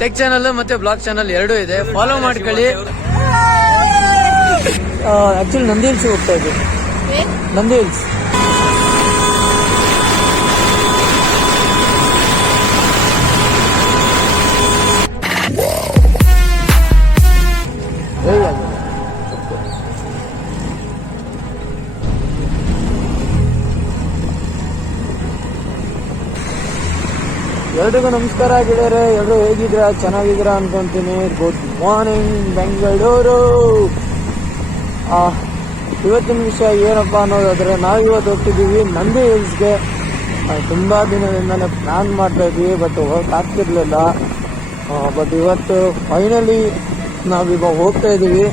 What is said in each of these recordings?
Tech channel ಮತ್ತೆ blog channel ಎರಡೂ ಇದೆ, ಫಾಲೋ ಮಾಡ್ಕೊಳ್ಳಿ. ಆಕ್ಚುಲಿ ನಂದಿ ಹಿಲ್ಸ್ ಹೋಗ್ತಾ ಇದ್ವಿ. ನಂದಿ ಹಿಲ್ಸ್ ಎಲ್ರಿಗೂ ನಮಸ್ಕಾರ ಗೆಳೆಯರೆ, ಎಲ್ಲರೂ ಹೇಗಿದ್ದೀರಾ? ಚೆನ್ನಾಗಿದ್ದೀರಾ ಅನ್ಕೊಂತೀನಿ. Good morning Bengaluru. ಇವತ್ತಿನ ವಿಷಯ ಏನಪ್ಪ ಅನ್ನೋದಾದ್ರೆ, ನಾವಿವತ್ತು ಹೋಗ್ತಿದ್ದೀವಿ ನಂದಿ ಹಿಲ್ಸ್ಗೆ. ತುಂಬ ದಿನದಿಂದಲೇ ಪ್ಲಾನ್ ಮಾಡ್ತಾ ಇದ್ವಿ, ಬಟ್ ಹೋಗಕ್ಕೆ ಆಗ್ತಿರ್ಲಿಲ್ಲ. ಬಟ್ ಇವತ್ತು ಫೈನಲಿ ನಾವೀಗ ಹೋಗ್ತಾ ಇದ್ದೀವಿ.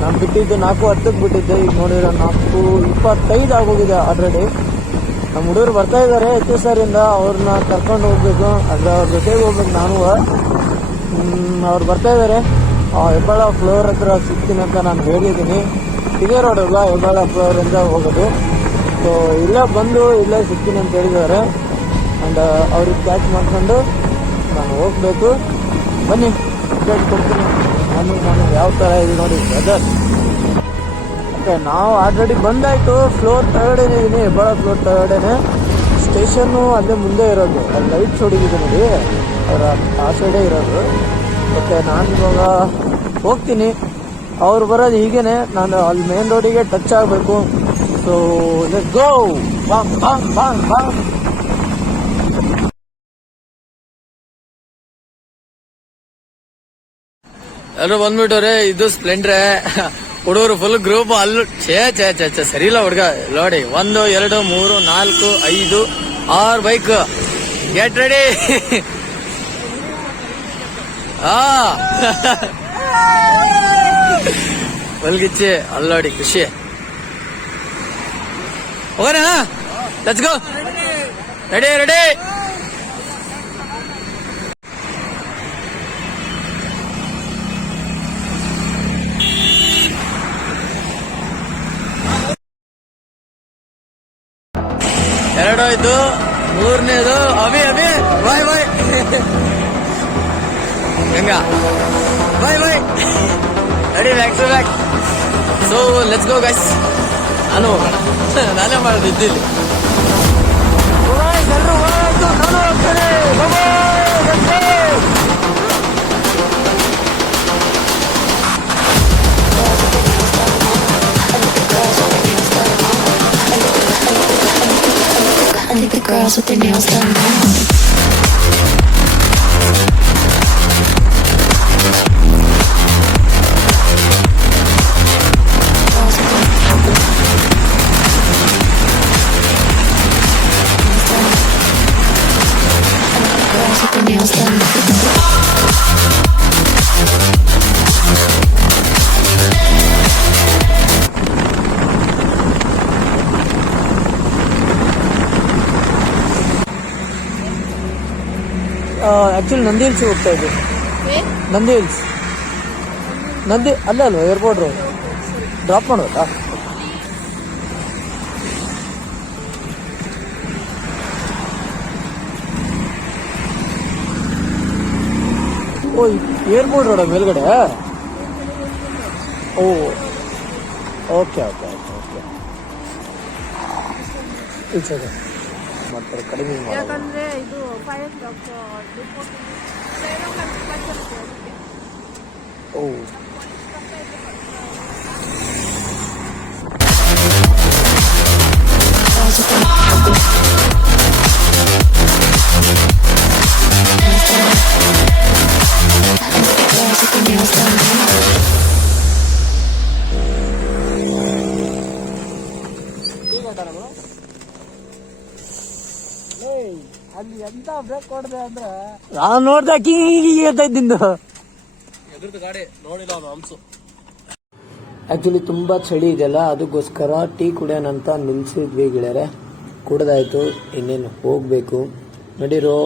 ನಾನು ಬಿಟ್ಟಿದ್ದು 4:10 ಬಿಟ್ಟಿದ್ದೆ, ಈಗ ನೋಡಿದ್ರೆ 4:25 ಆಗೋಗಿದೆ ಆಲ್ರೆಡಿ. ನಮ್ಮ ಹುಡುಗರು ಬರ್ತಾ ಇದ್ದಾರೆ HSRಯಿಂದ, ಅವ್ರನ್ನ ಕರ್ಕೊಂಡು ಹೋಗ್ಬೇಕು, ಅದ್ರ ಅವ್ರ ಜೊತೆಗೆ ಹೋಗ್ಬೇಕು ನಾನು. ಅವ್ರು ಬರ್ತಾ ಇದ್ದಾರೆ. ಹೆಬ್ಬಾಳ ಫ್ಲೋರ್ ಹತ್ರ ಸಿಗ್ತೀನಿ ಅಂತ ನಾನು ಹೇಳಿದ್ದೀನಿ. ಇದೇ ರೋಡ್ ಅಲ್ಲ, ಹೆಬ್ಬಾಳ ಫ್ಲೋರಿಂದ ಹೋಗೋದು. ಸೊ ಇಲ್ಲೇ ಬಂದು ಇಲ್ಲೇ ಸಿಗ್ತೀನಿ ಅಂತ ಹೇಳಿದ್ದಾರೆ. ಆ್ಯಂಡ್ ಅವ್ರಿಗೆ ಕ್ಯಾಚ್ ಮಾಡ್ಕೊಂಡು ನಾನು ಹೋಗ್ಬೇಕು. ಬನ್ನಿ ಅಪ್ಡೇಟ್ ಕೊಡ್ತೀನಿ ನಾನು ಯಾವ ಥರ ಇದೆ ನೋಡಿ ವೆದರ್. ಓಕೆ, ನಾವು ಆಲ್ರೆಡಿ ಬಂದಾಯಿತು. ಫ್ಲೋರ್ ತಗಡೆನೇ ಇದ್ದೀನಿ, ಹೆಬ್ಬಾಳ ಫ್ಲೋರ್ ತಗಡೆನೆ. ಸ್ಟೇಷನ್ನು ಅಲ್ಲೇ ಮುಂದೆ ಇರೋದು, ಅಲ್ಲಿ ಲೈಟ್ಸ್ ಹೊಡಿಗಿದೆ ನೋಡಿ, ಅವರ ಆ ಸೈಡೇ ಇರೋದು. ಓಕೆ, ನಾನು ಇವಾಗ ಹೋಗ್ತೀನಿ. ಅವ್ರು ಬರೋದು ಹೀಗೇನೆ, ನಾನು ಅಲ್ಲಿ ಮೇನ್ ರೋಡಿಗೆ ಟಚ್ ಆಗಬೇಕು. So let's go. ಬಾಂಗ್ ಬಾಂಗ್ ಬಾಂಗ್ ಬಾಂಗ್. ಎಲ್ಲರೂ ಬಂದ್ಬಿಟ್ಟವ್ರೆ. ಇದು ಸ್ಪ್ಲೆಂಡ್ರೆ. ಹುಡುಗರು ಫುಲ್ ಗ್ರೂಪ್. ಅಲ್ಲೂ ಛೇ ಸರಿ ಇಲ್ಲ ಹುಡುಗ. ನೋಡಿ, 1 2 3 4 5 6 ಬೈಕ್. Get ready. ಹೊಲ್ಗಿಚ್ಚಿ ಅಲ್ಲೋಡಿ, ಖುಷಿ. ಹೋಗೋಣ, ಲೆಟ್ಸ್ ಗೋ. ರೆಡಿ. ಎರಡಾಯ್ತು, ಮೂರನೇದು ಅಭಿ ಬಾಯ್ ಗಂಗಾ ಬಾಯ್ ready, back. So let's go guys. ನಾನು ಹೋಗೋಣ, ನಾನೇ ಮಾಡೋದು ಇದ್ದಿಲ್ಲಿ. ಎಲ್ಲರೂ ಹೋಗಾಯ್ತು, ನಾನು ಹೋಗ್ತೇನೆ. I think the girls with their nails done now. Girls with their nails done. Actually Nandi hills ಹೋಗ್ತಾ ಇದ್ವಿ. ನಂದಿ ಹಿಲ್ಸ್ ಅಲ್ಲೇ ಅಲ್ವಾ ಏರ್ಪೋರ್ಟ್ ರೋಡ್? ಡ್ರಾಪ್ ಮಾಡೋದಾ? ಓ, ಏರ್ಪೋರ್ಟ್ ರೋಡ ಮೇಲ್ಗಡೆ. ಓ ಓಕೆ ಇಟ್ಸ್ ಮಾಡ್ತಾರೆ, ಕಡಿಮೆ ಯಾಕಂದ್ರೆ ಇದು 5 o'clock ಓ. ಅಲ್ಲಿ ಎಂತ ಬ್ರೇಕ್ ಹೊಡೆದೆ ಅಂದ್ರೆ ನಾನು ನೋಡ್ದೆ ಅಂತ ಇದ್ದಿಂದು. ಆಕ್ಚುಲಿ ತುಂಬಾ ಚಳಿ ಇದೆಯಲ್ಲ, ಅದಕ್ಕೋಸ್ಕರ ಟೀ ಕುಡಿಯೋಣಂತ ನಿಲ್ಸಿದ್ವಿ ಗೆಳೆಯರೆ. ಕುಡ್ದಾಯ್ತು, ಇನ್ನೇನು ಹೋಗ್ಬೇಕು. ನಡೀರೋ.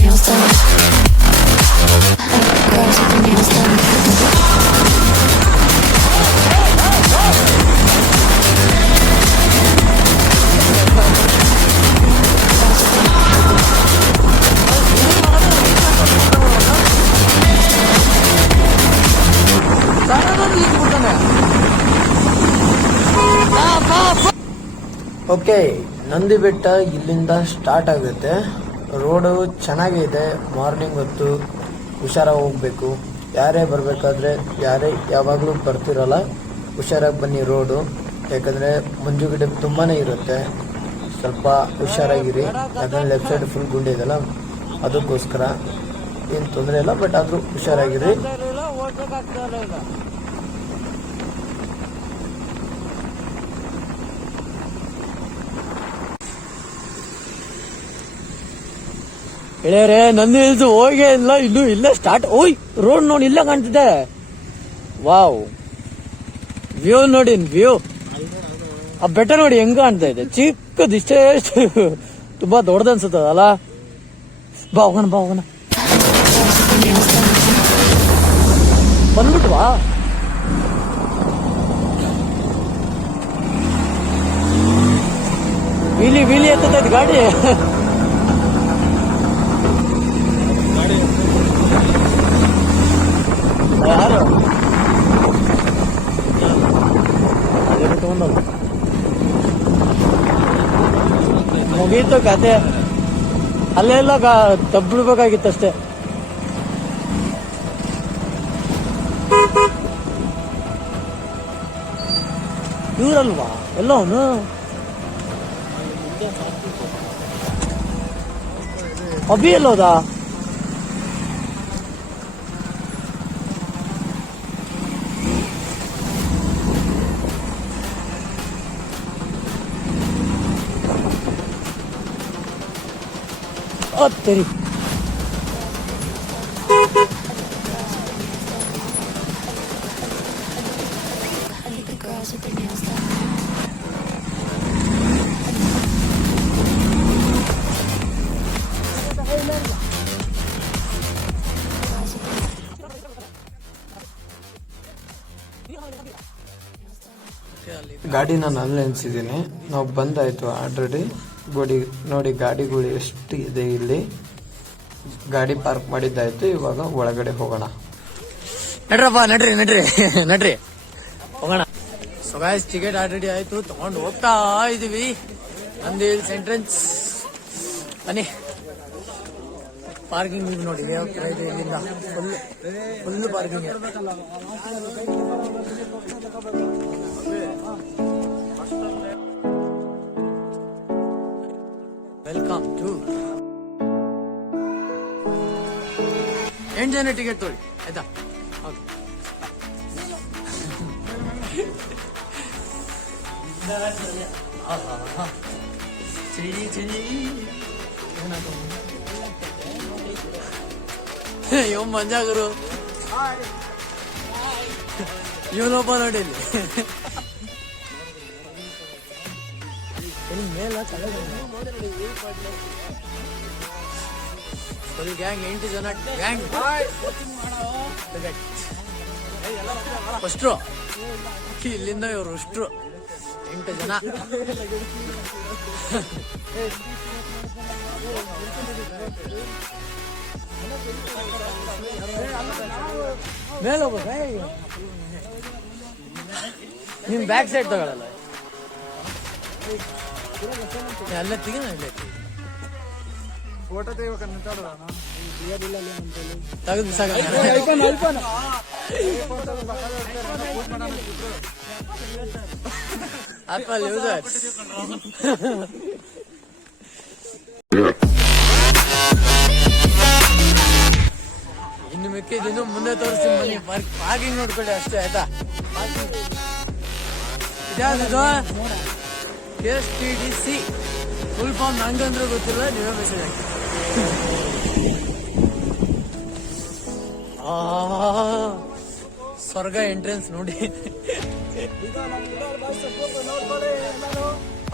Nails done. Okay, Nandi Betta ಇಲ್ಲಿಂದ ಸ್ಟಾರ್ಟ್ ಆಗುತ್ತೆ. ರೋಡು ಚೆನ್ನಾಗಿದೆ. ಮಾರ್ನಿಂಗ್ ಹೊತ್ತು ಹುಷಾರಾಗಿ ಹೋಗ್ಬೇಕು. ಯಾರೇ ಬರಬೇಕಾದ್ರೆ, ಯಾರೇ ಯಾವಾಗಲೂ ಬರ್ತಿರಲ್ಲ, ಹುಷಾರಾಗಿ ಬನ್ನಿ. ರೋಡು ಯಾಕಂದರೆ ಮಂಜುಗಿಡ ತುಂಬಾ ಇರುತ್ತೆ. ಸ್ವಲ್ಪ ಹುಷಾರಾಗಿರಿ. ಯಾಕಂದರೆ ಲೆಫ್ಟ್ ಸೈಡ್ ಫುಲ್ ಗುಂಡಿ ಇದೆಯಲ್ಲ, ಅದಕ್ಕೋಸ್ಕರ ಏನು ತೊಂದರೆ ಇಲ್ಲ. ಬಟ್ ಆದರೂ ಹುಷಾರಾಗಿರಿ. ಗೆಳೆಯರೇ, ನಂದಿ ಹಿಲ್ಸ್ ಹೋಗೇ ಇಲ್ಲ, ಇಲ್ಲೂ ಇಲ್ಲೇ ಸ್ಟಾರ್ಟ್. ಓಯ್, ರೋಡ್ ನೋಡಿ ಇಲ್ಲೇ ಕಾಣ್ತಿದೆ. ವಾವ್, ವ್ಯೂ ನೋಡಿ, ವ್ಯೂ. ಆ ಬೆಟ್ಟ ನೋಡಿ ಹೆಂಗ ಕಾಣ್ತಾ ಇದೆ. ಚಿಕ್ಕದು ಇಷ್ಟೇ, ತುಂಬಾ ದೊಡ್ಡದು ಅನ್ಸುತ್ತದಲ್ಲ. ಬಾ ಹೋಗೋಣ, ಬಾ ಹೋಗೋಣ. ಬಂದ್ಬಿಟ್ವಾ? ವೀಲಿ ವೀಲಿ ಎತ್ತೈತೆ ಗಾಡಿ. ಯಾರು ತಗೊಂಡಲ್ಲ, ಮುಗೀತು ಕತೆ. ಅಲ್ಲೆಲ್ಲ ತಬ್ಬಿಡ್ಬೇಕಾಗಿತ್ತಷ್ಟೇ. ಇವ್ರಲ್ವಾ ಎಲ್ಲ ಅವನು? ಅಭಿ ಎಲ್ಲೋದಾ? तेरी I think the girls with their nails done. ಗಾಡಿ ನಾನು ಅಲ್ಲೇ ನಿಲ್ಸಿದ್ದೀನಿ. ನಾವು ಬಂದಾಯ್ತು ಆಲ್ರೆಡಿ. ನೋಡಿ ಗಾಡಿಗಳು ಎಷ್ಟು ಇದೆ ಇಲ್ಲಿ. ಗಾಡಿ ಪಾರ್ಕ್ ಮಾಡಿದ್ದಾಯ್ತು. ಇವಾಗ ಒಳಗಡೆ ಹೋಗೋಣ. ನಡ್ರಪ್ಪ, ನಡ್ರಿ ನಡ್ರಿ ನಡ್ರಿ ಹೋಗೋಣ. ಸೊ ಗೈಸ್, ಟಿಕೆಟ್ ಆಲ್ರೆಡಿ ಆಯ್ತು, ತಗೊಂಡು ಹೋಗ್ತಾ ಇದೀವಿ. ನಂದಿ ಹಿಲ್ಸ್ ಎಂಟ್ರೆನ್ಸ್ ಬನ್ನಿ. ಪಾರ್ಕಿಂಗ್ ನೋಡಿ ಯಾವ ತರ ಇದೆ. ಇಲ್ಲಿಂದ ಫುಲ್ ಪಾರ್ಕಿಂಗ್. ವೆಲ್ಕಮ್ ಟು 8 ಜನ ಟಿಕೆಟ್ ತೊಳಿ ಆಯ್ತಾ? ಇವ್ ಮಂಜಾಗರು ಇವನೊಬ್ಬ ನೋಡಿ ಮೇಲ ಫುಲ್ ಗ್ಯಾಂಗ್. 8 ಜನ ಗ್ಯಾಂಗ್. ಅಷ್ಟ್ರು ಇಲ್ಲಿಂದ ಇವರು ಅಷ್ಟ್ರು 8 ಜನ. ಮೇಲೆ ಹೋಗ. ನಿಮ್ ಬ್ಯಾಕ್ ಸೈಡ್ ತಗೊಳ್ಳಲ್ಲ. ಅಲ್ಲೇ ತೆಗಿನ, ಇಲ್ಲೇ ತೆಗೆದು ಸಾಕ. Apple users. ಇನ್ನು ಮಿಕ್ಕಿದ್ದು ಮುಂದೆ ತೋರಿಸ್ತೀನಿ ಬನ್ನಿ. ಪಾರ್ಕಿಂಗ್ ನೋಡ್ಕೊಳ್ಳಿ ಅಷ್ಟೇ ಆಯ್ತಾ? ಇದ್ಯಾವ್ದು? KSTDC ಫುಲ್ ಫಾರ್ಮ್ ನಂಗಂದ್ರೆ ಗೊತ್ತಿಲ್ಲ, ನೀವೇ ಮೆಸೇಜ್ ಹಾಕಿ. ಸ್ವರ್ಗ ಎಂಟ್ರೆನ್ಸ್ ನೋಡಿ.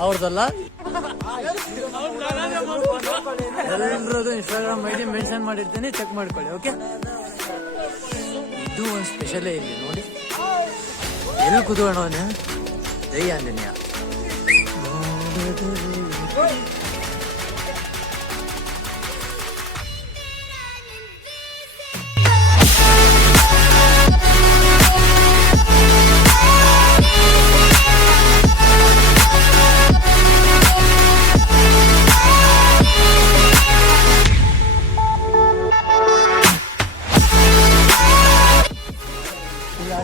ಅವ್ರದಲ್ಲ, ಎಲ್ಲರದು ಇನ್ಸ್ಟಾಗ್ರಾಮ್ ಐಡಿ ಮೆನ್ಷನ್ ಮಾಡಿರ್ತೀನಿ, ಚೆಕ್ ಮಾಡ್ಕೊಳ್ಳಿ. ಓಕೆ, ಇದು ಒಂದು ಸ್ಪೆಷಲೇ ಇಲ್ಲಿ ನೋಡಿ. ಎಲ್ಲಿ ಕೂತ್ಕೊಳ್ಳೋಣ? ಜೈ ಆಂಜನೇಯ.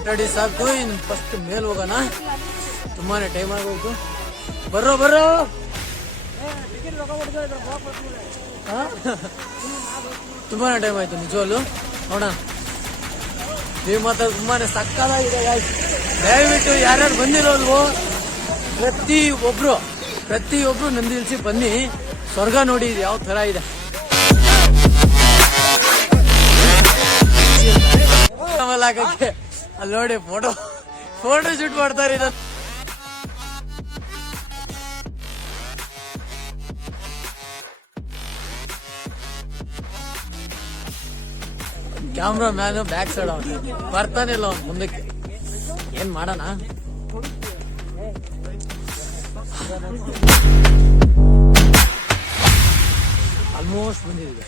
ಆಟಾಡಿ ಸಾಕು. ಇನ್ನು ಫಸ್ಟ್ ಮೇಲೆ ಹೋಗೋಣ, ತುಂಬಾನೇ ಟೈಮ್ ಆಗೋಯ್ತು. ಬರ್ರೋ ತುಂಬಾನೇ ಟೈಮ್ ಆಯ್ತು ನಿಜವಲ್ಲೂ. ನೋಡೋಣ, ನೀವು ಮಾತ್ರ ತುಂಬಾನೇ ಸಕ್ಕತ್ತಾಗಿದೆ guys. ದಯವಿಟ್ಟು ಯಾರ್ಯಾರು ಬಂದಿರೋಲ್ವೋ ಪ್ರತಿಯೊಬ್ರು ನಂದಿ ಹಿಲ್ಸ್ ಬನ್ನಿ, ಸ್ವರ್ಗ ನೋಡಿ ಯಾವ ತರ ಇದೆ. ಹಾಕಕ್ಕೆ ಅಲ್ಲಿ ನೋಡಿ ಫೋಟೋ ಶೂಟ್ ಮಾಡ್ತಾರೆ. ಕ್ಯಾಮ್ರಾ ಮ್ಯಾನ್ ಬ್ಯಾಕ್ ಸೈಡ್ ಅವನು ಬರ್ತಾನೆ ಇಲ್ಲ, ಅವ್ನು ಮುಂದಕ್ಕೆ. ಏನ್ ಮಾಡೋಣ, ಆಲ್ಮೋಸ್ಟ್ ಬಂದಿದೆ.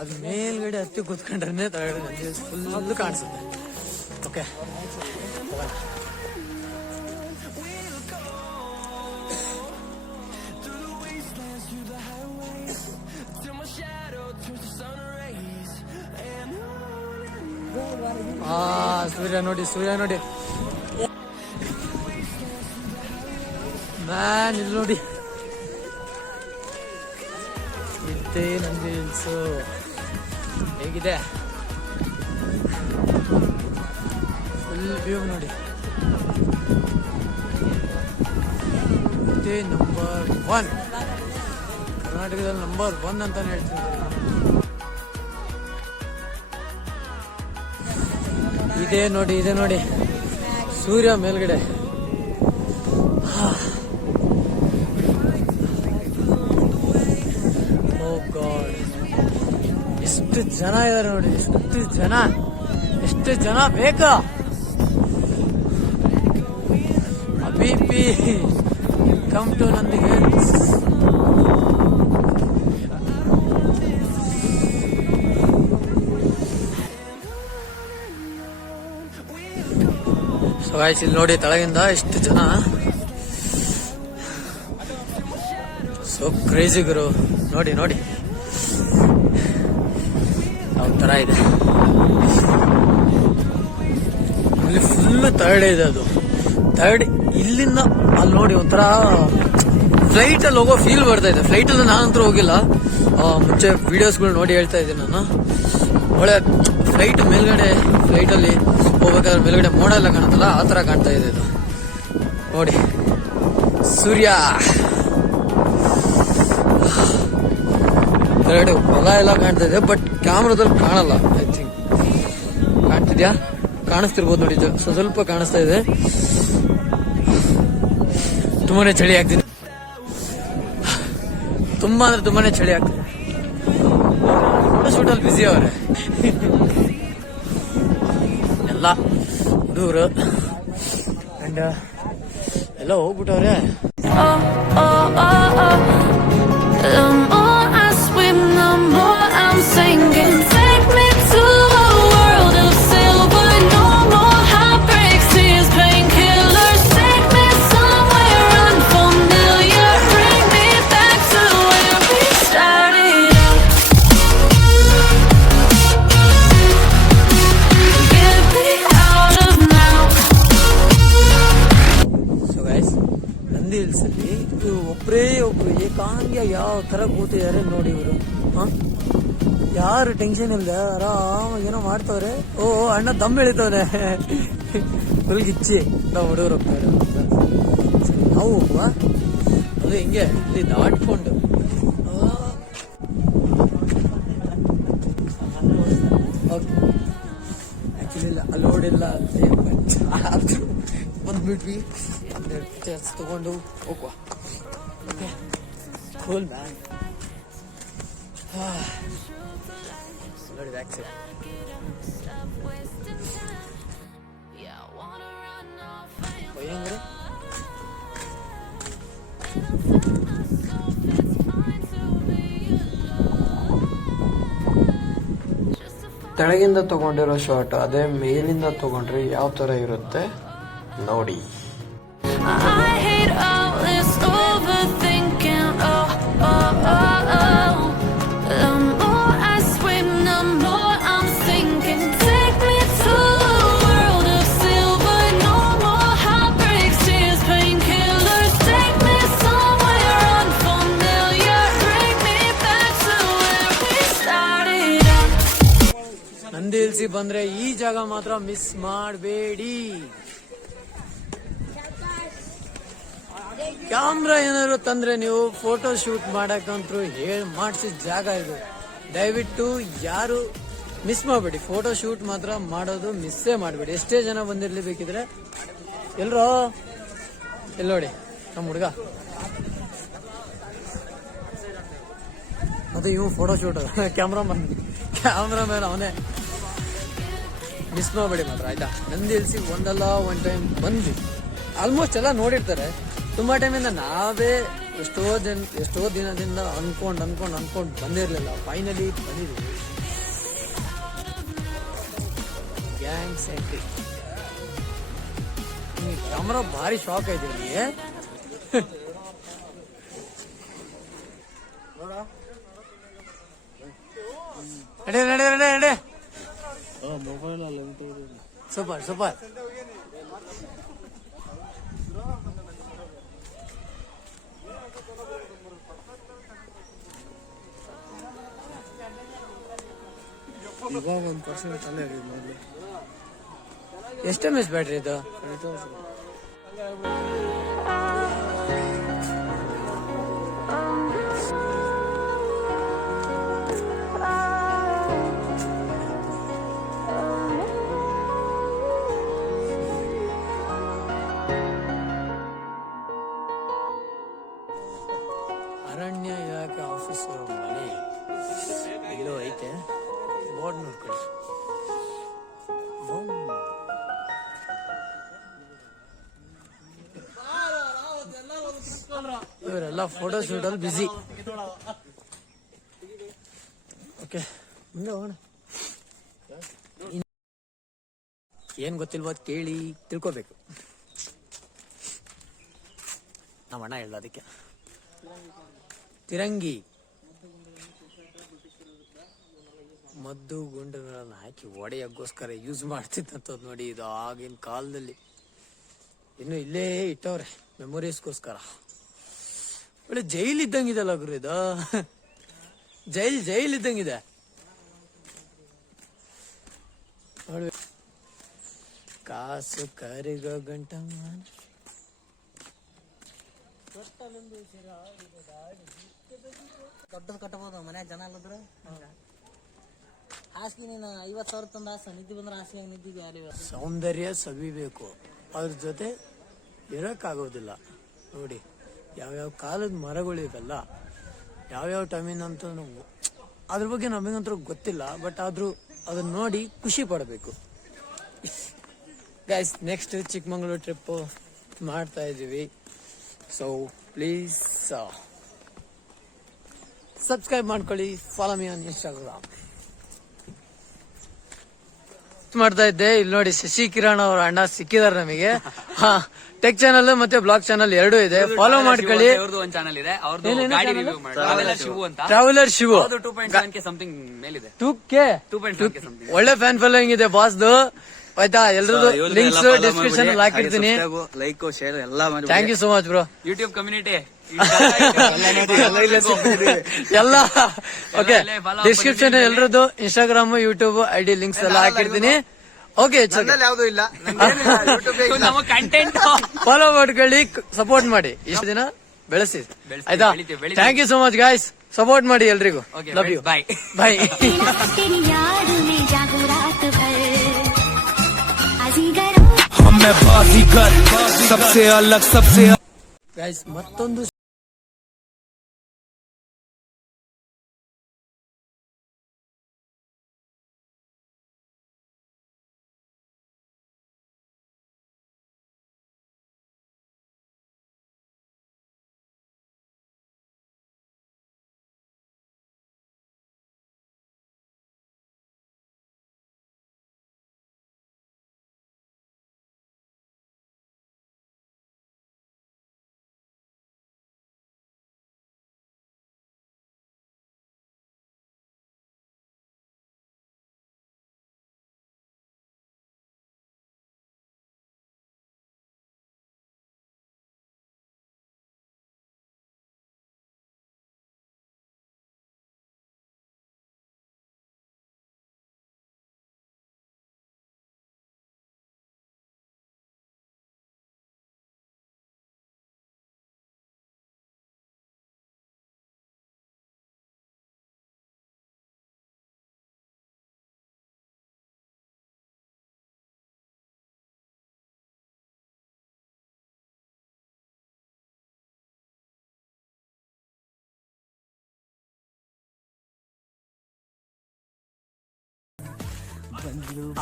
ಅದು ಮೇಲ್ಗಡೆ ಹತ್ತಿ ಕೂತ್ಕೊಂಡ್ರೆ ತಗಡೆ ಫುಲ್ ಕಾಣಿಸುತ್ತೆ. ಓಕೆ, ಸೂರ್ಯ ನೋಡಿ ಮ್ಯಾನ್, ಇಲ್ಲಿ ನೋಡಿ ಇದ್ದೇ ನಂದಿ ಹಿಲ್ಸು ಹೇಗಿದೆ, ಫುಲ್ ವ್ಯೂ ನೋಡಿ. ಇದೇ ನಂಬರ್ 1, ಕರ್ನಾಟಕದಲ್ಲಿ ನಂಬರ್ 1 ಅಂತಾನೆ ಹೇಳ್ತೀನಿ. ಇದೆ ನೋಡಿ ಸೂರ್ಯ ಮೇಲ್ಗಡೆ. ಓ ಗಾಡ್, ಎಷ್ಟು ಜನ ಇದಾರೆ ನೋಡಿ, ಎಷ್ಟು ಜನ ಬೇಕಾ. ಅಬಿಪಿ come to Nandi Hills. So guys, ಇಲ್ಲಿ ನೋಡಿ ತಳಗಿಂದ ಎಷ್ಟು ಜನ, ಸೊ ಕ್ರೇಜಿ ಗುರು. ನೋಡಿ ಯಾವ ತರ ಇದೆ. ಇಲ್ಲಿ ಫುಲ್ ಥರ್ಡ್ ಇದೆ, ಅದು ಥರ್ಡ್. ಇಲ್ಲಿಂದ ಅಲ್ಲಿ ನೋಡಿ ಒಂಥರ ಫ್ಲೈಟ್ ಅಲ್ಲಿ ಹೋಗೋ ಫೀಲ್ ಬರ್ತಾ ಇದೆ. ಫ್ಲೈಟ್ ಅಲ್ಲಿ ನಾನಂತೂ ಹೋಗಿಲ್ಲ, ಮುಂಚೆ ವಿಡಿಯೋಸ್ಗಳು ನೋಡಿ ಹೇಳ್ತಾ ಇದ್ದೀನಿ ನಾನು. ಒಳ್ಳೆ ಫ್ಲೈಟ್ ಮೇಲ್ಗಡೆ, ಫ್ಲೈಟ್ ಅಲ್ಲಿ ಹೋಗ್ಬೇಕಾದ್ರೆ ಮೇಲ್ಗಡೆ ಮೋಡ ಎಲ್ಲ ಕಾಣುತ್ತಲ್ಲ, ಆ ತರ ಕಾಣ್ತಾ ಇದೆ ಇದು. ನೋಡಿ ಸೂರ್ಯ, ಎರಡು ಹೊಲ ಎಲ್ಲ ಕಾಣ್ತಾ ಇದೆ, ಬಟ್ ಕ್ಯಾಮ್ರಾದಲ್ಲಿ ಕಾಣಲ್ಲ. ಐ ಥಿಂಕ್ ಕಾಣ್ತಿದ್ಯಾ, ಕಾಣಿಸ್ತಿರ್ಬೋದು ನೋಡಿ, ಸ್ವಲ್ಪ ಕಾಣಿಸ್ತಾ ಇದೆ. ತುಂಬಾನೇ ಚಳಿ ಆಗ್ತಿದೆ, ತುಂಬಾನೇ ಚಳಿ ಆಗ್ತಿದೆ. ಶೂಟಲ್ಲಿ ಬಿಸಿ ಅವ್ರೆ ಎಲ್ಲ ಹುಡುಗರು ಅಂಡ್ ಎಲ್ಲ ಹೋಗ್ಬಿಟ್ಟವ್ರೆ. The more I swim, the more I'm sinking. Take me to a world of silver. No more heartbreaks, tears, painkillers. Take me somewhere unfamiliar. Bring me back to where we started out. Get me out of now. So guys, Nandi hills ಅಲ್ಲಿ ಒಬ್ರು ಏಕಾಂಗ್ಯ ಯಾವ ತರ ಕೂತಿದ್ದಾರೆ ನೋಡಿ ಇವರು. ಯಾರು tension ಇಲ್ಲದೆ ಆರಾಮಾಗಿ ಏನೋ ಮಾಡ್ತವ್ರೆ. ಓ ಅಣ್ಣ ದಮ್ ಎಳಿತವ್ರೆ ಫುಲ್ ಗಿಚ್ಚಿ. ನಾವು ಹುಡುಗರು ಹೋಗ್ತಾರೆ, ನಾವು ಹೋಗುವ. ಅದು ಹಿಂಗೆ ಇಲ್ಲಿ ದಾಟ್ಕೊಂಡು ಆಕ್ಚುಲಿ ಅಲೋಡಿಲ್ಲ ಆದ್ರೂ ಬಂದ್ಬಿಟ್ವಿ. ಪಿಕ್ಚರ್ಸ್ ತಗೊಂಡು ಹೋಗುವ. Okay, cool man. ನೋಡಿ ಬ್ಯಾಕ್ ಸೈಡ್. ಭಯಂಕರ ತೆಳಗಿಂದ ತಗೊಂಡಿರೋ ಶಾಟ್ ಅದೇ ಮೇಲಿಂದ ತಗೊಂಡ್ರೆ ಯಾವ ತರ ಇರುತ್ತೆ ನೋಡಿ. I hate all this overthinking. The more I swim, the more I'm sinking. Take me to a world of Nandi ಹಿಲ್ಸಿ ಬಂದ್ರೆ ಈ ಜಾಗ ಮಾತ್ರ ಮಿಸ್ ಮಾಡಬೇಡಿ. ಕ್ಯಾಮ್ರಾ ಏನಾದ್ರು ತಂದ್ರೆ ನೀವು ಫೋಟೋ ಶೂಟ್ ಮಾಡಕ್ಕಂತೂ ಮಾಡಿಸಿದ ಜಾಗ ಇದು. ದಯವಿಟ್ಟು ಯಾರು ಮಿಸ್ ಮಾಡಬೇಡಿ. ಫೋಟೋ ಶೂಟ್ ಮಾತ್ರ ಮಾಡೋದು ಮಿಸ್ಸೇ ಮಾಡಬೇಡಿ. ಎಷ್ಟೇ ಜನ ಬಂದಿರ್ಲಿ ಬೇಕಿದ್ರೆ. ಎಲ್ರೋ ಎಲ್ಲಿ ನೋಡಿ ನಮ್ಮ ಹುಡುಗ, ಅದು ಇವು ಫೋಟೋ ಶೂಟ್ ಕ್ಯಾಮ್ರಾಮನ್ ಅವನೇ. ಮಿಸ್ ಮಾಡಬೇಡಿ ಮಾತ್ರ ಆಯ್ತಾ. ನಂದಿ ಹಿಲ್ಸಿ ಒಂದಲ್ಲ ಒನ್ ಟೈಮ್ ಬಂದ್ವಿ. ಆಲ್ಮೋಸ್ಟ್ ಎಲ್ಲ ನೋಡಿರ್ತಾರೆ. ತುಂಬಾ ಟೈಮಿಂದ ನಾವೇ ಎಷ್ಟೋ ದಿನದಿಂದ ಅನ್ಕೊಂಡು ಬಂದಿರ್ಲಿಲ್ಲ. ಫೈನಲಿ ಬಂದಿದ್ವಿ. Gangs entry. ಕ್ಯಾಮ್ರಾ ಭಾರಿ ಶಾಕ್ ಆಯ್ತು ನನಗೆ. ನಡೆ ಸೂಪರ್ ಸೂಪರ್. ಇವಾಗ 1% ಅಲ್ಲೇ ಮೊದಲು. ಎಷ್ಟು ಎಮ್ ಎಚ್ ಬ್ಯಾಟ್ರಿ ಇದು? ಅರಣ್ಯ ಇಲಾಖೆ ಆಫೀಸ್ ಮನೆ ಇಲ್ಲೋ ಐತೆ. ಬೋರ್ಡ್ ನೋಡ್ಕೊಳ್ಳಿ. ಇವರೆಲ್ಲ ಫೋಟೋ ಶೂಟ್ ಅಲ್ಲಿ ಬಿಸಿ. ಓಕೆ ಮುಂದೆ ಹೋಗೋಣ. ಏನ್ ಗೊತ್ತಿಲ್ವ ಕೇಳಿ ತಿಳ್ಕೊಬೇಕು. ನಮ್ಮ ಅಣ್ಣ ಹೇಳ್ದ ಅದಕ್ಕೆ. ತಿರಂಗಿ ಮದ್ದು ಗುಂಡುಗಳನ್ನ ಹಾಕಿ ಒಡೆಯಕ್ಕೋಸ್ಕರ ಯೂಸ್ ಮಾಡ್ತಿದ್ದಂಥದ್ದು ನೋಡಿ. ಇದು ಆಗಿನ ಕಾಲದಲ್ಲಿ ಇನ್ನು ಇಲ್ಲೇ ಇಟ್ಟವ್ರೆ ಮೆಮೊರೀಸ್ಗೋಸ್ಕರ. ಒಳ್ಳೆ ಜೈಲ್ ಇದ್ದಂಗಿದೆಲ್ಲ ಗುರು ಇದು. ಜೈಲ್ ಇದ್ದಂಗಿದೆ. ಕಾಸು ಕರಿಗೋ ಗಂಟ ದೊಡ್ಡದು ಕಟ್ಟಬಹುದು ಮನೆ ಜನ ಅಲ್ಲದ್ರ. ಹಾಸಿಗೆ ನೀನು 50,000 ತಂದ ನಿದ್ದೆ ಬಂದ್ರೆ ಹಾಸಿಗೆ ನಿದ್ದಿಗೆ ಅಲ್ಲಿ ಸೌಂದರ್ಯ ಸವಿಬೇಕು, ಅದ್ರ ಜೊತೆ ಇರಕ್ಕಾಗೋದಿಲ್ಲ. ನೋಡಿ ಯಾವ್ಯಾವ ಕಾಲದ ಮರಗಳಿವೆಲ್ಲ, ಯಾವ್ಯಾವ ಟೈಮಿನ ಅಂತ ಅದ್ರ ಬಗ್ಗೆ ನಮಗಂತೂ ಗೊತ್ತಿಲ್ಲ. ಬಟ್ ಆದ್ರೂ ಅದನ್ನ ನೋಡಿ ಖುಷಿ ಪಡಬೇಕು. ಗೈಸ್ ನೆಕ್ಸ್ಟ್ ಚಿಕ್ಕಮಂಗ್ಳೂರು ಟ್ರಿಪ್ ಮಾಡ್ತಾ ಇದೀವಿ. ಸೊ ಪ್ಲೀಸ್ ಸಬ್ಸ್ಕ್ರೈಬ್ ಮಾಡ್ಕೊಳ್ಳಿ. Follow me on Instagram. ಮಾಡ್ತಾ ಇದ್ದೆ. ಇಲ್ಲಿ ನೋಡಿ ಶಶಿ ಕಿರಣ್ ಅವ್ರ ಅಣ್ಣ ಸಿಕ್ಕಿದಾರೆ ನಮಗೆ. ಟೆಕ್ ಚಾನಲ್ ಮತ್ತೆ ಬ್ಲಾಗ್ ಚಾನಲ್ ಎರಡೂ ಇದೆ. ಫಾಲೋ ಮಾಡ್ಕೊಳ್ಳಿ. ಒಂದು ಚಾನಲ್ ಇದೆ ಅವ್ರದ್ದು, ಗಾಡಿ ರಿವ್ಯೂ ಮಾಡಿ, ಟ್ರಾವೆಲರ್ ಶಿವು ಅಂತ. ಟ್ರಾವೆಲರ್ ಶಿವು 2.7K ಸಮಥಿಂಗ್ ಮೇಲಿದೆ. 2K ಒಳ್ಳೆ ಫ್ಯಾನ್ ಫಾಲೋಯಿಂಗ್ ಇದೆ ಬಾಸ್ದು. ಆಯ್ತಾ, ಎಲ್ರದ್ದು ಲಿಂಕ್ಸ್ ಡಿಸ್ಕ್ರಿಪ್ಷನ್ ಅಲ್ಲಿ ಹಾಕಿರ್ತೀನಿ. ಲೈಕ್ ಶೇರ್ ಎಲ್ಲ ಮಾಡಿ. Thank you so much bro. YouTube community ಎಲ್ಲ ಓಕೆ. ಡಿಸ್ಕ್ರಿಪ್ಷನ್ ಎಲ್ರದ್ದು ಇನ್ಸ್ಟಾಗ್ರಾಮ್ ಯೂಟ್ಯೂಬ್ ಐಡಿ ಲಿಂಕ್ಸ್ ಎಲ್ಲ ಹಾಕಿರ್ತೀನಿ. ಓಕೆ, ಯಾವ್ದು ಇಲ್ಲ ನಮ್ಮ ಕಂಟೆಂಟ್ ಫಾಲೋ ಮಾಡ್ಕೊಳ್ಳಿ, ಸಪೋರ್ಟ್ ಮಾಡಿ. ಇಷ್ಟು ದಿನ ಬೆಳೆಸಿ ಆಯ್ತಾ. Thank you so much guys. Support ಮಾಡಿ ಎಲ್ರಿಗೂ. Love you. Bye bye. Guys ಮತ್ತೊಂದು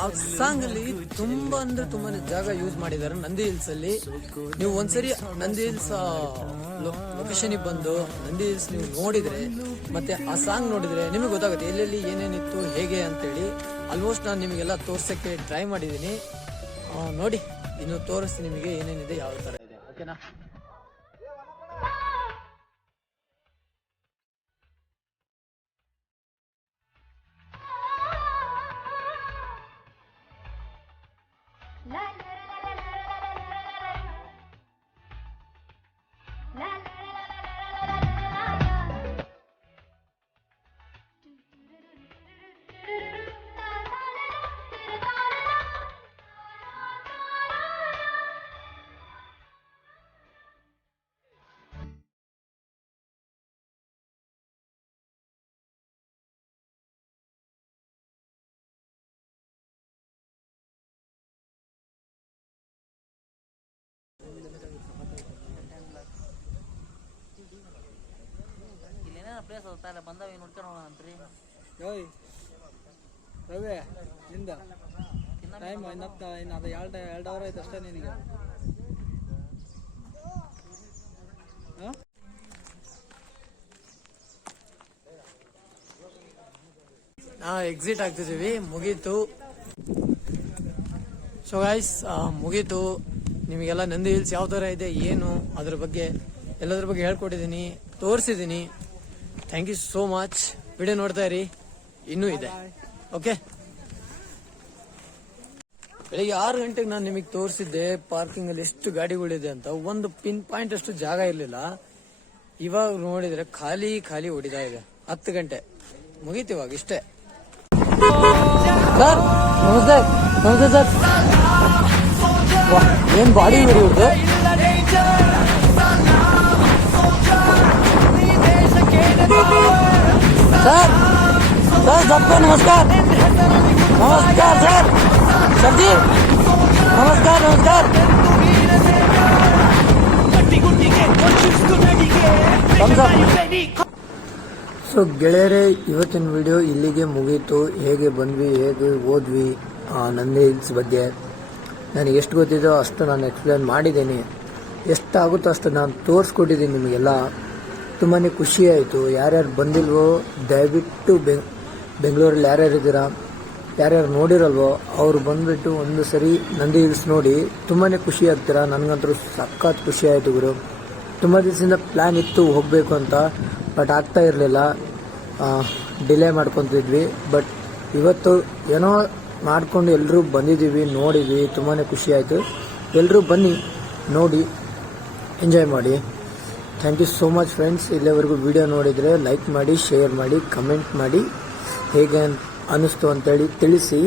ಆ ಸಾಂಗ್ ಅಲ್ಲಿ ತುಂಬಾ ಅಂದ್ರೆ ತುಂಬಾನೇ ಜಾಗ ಯೂಸ್ ಮಾಡಿದ್ದಾರೆ ನಂದಿ ಹಿಲ್ಸ್ ಅಲ್ಲಿ. ನೀವು ಒಂದ್ಸರಿ ನಂದಿ ಹಿಲ್ಸ್ ಲೊಕೇಶನ್ ಬಂದು ನಂದಿ ಹಿಲ್ಸ್ ನೀವು ನೋಡಿದ್ರೆ ಮತ್ತೆ ಆ ಸಾಂಗ್ ನೋಡಿದ್ರೆ ನಿಮಗೆ ಗೊತ್ತಾಗುತ್ತೆ ಎಲ್ಲೆಲ್ಲಿ ಏನೇನಿತ್ತು ಹೇಗೆ ಅಂತೇಳಿ. ಆಲ್ಮೋಸ್ಟ್ ನಾನು ನಿಮಗೆಲ್ಲ ತೋರ್ಸಕ್ಕೆ ಟ್ರೈ ಮಾಡಿದ್ದೀನಿ. ನೋಡಿ ಇನ್ನು ತೋರಿಸಿ ನಿಮಗೆ ಏನೇನಿದೆ ಯಾವ ತರ ಇದೆ. ಓಕೆನಾ? ಇಲ್ಲೇನೇನೋ ಪ್ಲೇಸ್ ಹೋಗ್ತಾರೆ ಬಂದಾವ ನೋಡ್ಕೊಂಡು ಹೋಗೋಣ ಅಂತ್ರಿ. ಓಯ್ ರವಿ ನಿಂದ ಟೈಮ್ ಇನ್ನು ಅದು 2 ಅವರ್ ಆಯ್ತು ಅಷ್ಟೇ ನಿನಗೆ. ಎಕ್ಸಿಟ್ ಆಗ್ತಿದ್ದೀವಿ, ಮುಗೀತು. ಸೊ ಗೈಸ್ ಮುಗೀತು. ನಿಮಗೆಲ್ಲ ನಂದಿ ಹಿಲ್ಸ್ ಯಾವ ಥರ ಇದೆ ಏನು ಅದ್ರ ಬಗ್ಗೆ ಎಲ್ಲದ್ರ ಬಗ್ಗೆ ಹೇಳ್ಕೊಟ್ಟಿದ್ದೀನಿ, ತೋರಿಸಿದ್ದೀನಿ. Thank you so much. Video ನೋಡ್ತಾ ಇರಿ, ಇನ್ನೂ ಇದೆ. ಓಕೆ, ಬೆಳಿಗ್ಗೆ 6 ಗಂಟೆಗೆ ನಾನು ನಿಮಗೆ ತೋರಿಸಿದ್ದೆ ಪಾರ್ಕಿಂಗ್ ಅಲ್ಲಿ ಎಷ್ಟು ಗಾಡಿಗಳಿದೆ ಅಂತ. ಒಂದು ಪಿನ್ ಪಾಯಿಂಟ್ ಅಷ್ಟು ಜಾಗ ಇರಲಿಲ್ಲ. ಇವಾಗ ನೋಡಿದ್ರೆ ಖಾಲಿ ಖಾಲಿ ಹೊಡಿತಾ ಇದೆ. 10 ಗಂಟೆ ಮುಗೀತು ಇವಾಗ ಇಷ್ಟೇ. ಸರ್ ನಮಸ್ತೆ. ನಮಸ್ತೆ ಸರ್. ಏನ್ ಬಾಡಿ ಬಿಡಿ ಇವ್ರದ್ದು. सर सर सबको नमस्कार. नमस्कार सर. सर जी नमस्कार. नमस्कार. ಸೊ ಗೆಳೆಯರೇ, ಇವತ್ತಿನ ವಿಡಿಯೋ ಇಲ್ಲಿಗೆ ಮುಗೀತು. ಹೇಗೆ ಬಂದ್ವಿ, ಹೇಗೆ ಹೋದ್ವಿ, ನಂದಿ ಹಿಲ್ಸ್ ಬಗ್ಗೆ ನನಗೆ ಎಷ್ಟು ಗೊತ್ತಿದೋ ಅಷ್ಟು ನಾನು ಎಕ್ಸ್ಪ್ಲೇನ್ ಮಾಡಿದ್ದೀನಿ. ಎಷ್ಟಾಗುತ್ತೋ ಅಷ್ಟು ನಾನು ತೋರಿಸ್ಕೊಟ್ಟಿದ್ದೀನಿ ನಿಮಗೆಲ್ಲ. ತುಂಬಾ ಖುಷಿ ಆಯಿತು. ಯಾರ್ಯಾರು ಬಂದಿಲ್ವೋ ದಯವಿಟ್ಟು ಬೆಂಗಳೂರಲ್ಲಿ ಯಾರ್ಯಾರು ಇದ್ದೀರಾ, ಯಾರ್ಯಾರು ನೋಡಿರಲ್ವೋ ಅವರು ಬಂದುಬಿಟ್ಟು ಒಂದು ಸರಿ ನಂದಿ ಹಿಲ್ಸ್ ನೋಡಿ. ತುಂಬಾ ಖುಷಿ ಆಗ್ತೀರಾ. ನನಗಂತೂ ಸಖತ್ ಖುಷಿ ಆಯಿತು ಗುರು. ತುಂಬ ದಿವಸದಿಂದ ಪ್ಲ್ಯಾನ್ ಇತ್ತು ಹೋಗಬೇಕು ಅಂತ, ಬಟ್ ಆಗ್ತಾ ಇರಲಿಲ್ಲ. ಡಿಲೇ ಮಾಡ್ಕೊತಿದ್ವಿ. ಬಟ್ ಇವತ್ತು ಏನೋ ಮಾಡಿಕೊಂಡು ಎಲ್ಲರೂ ಬಂದಿದ್ದೀವಿ, ನೋಡಿದ್ವಿ. ತುಂಬಾ ಖುಷಿ ಆಯಿತು. ಎಲ್ಲರೂ ಬನ್ನಿ, ನೋಡಿ, ಎಂಜಾಯ್ ಮಾಡಿ. Thank you so much friends. ಇಲ್ಲಿವರೆಗೂ ವಿಡಿಯೋ ನೋಡಿದರೆ ಲೈಕ್ ಮಾಡಿ, ಶೇರ್ ಮಾಡಿ, ಕಮೆಂಟ್ ಮಾಡಿ, ಹೇಗೆ ಅನ್ನಿಸ್ತು ಅಂತೇಳಿ ತಿಳಿಸಿ.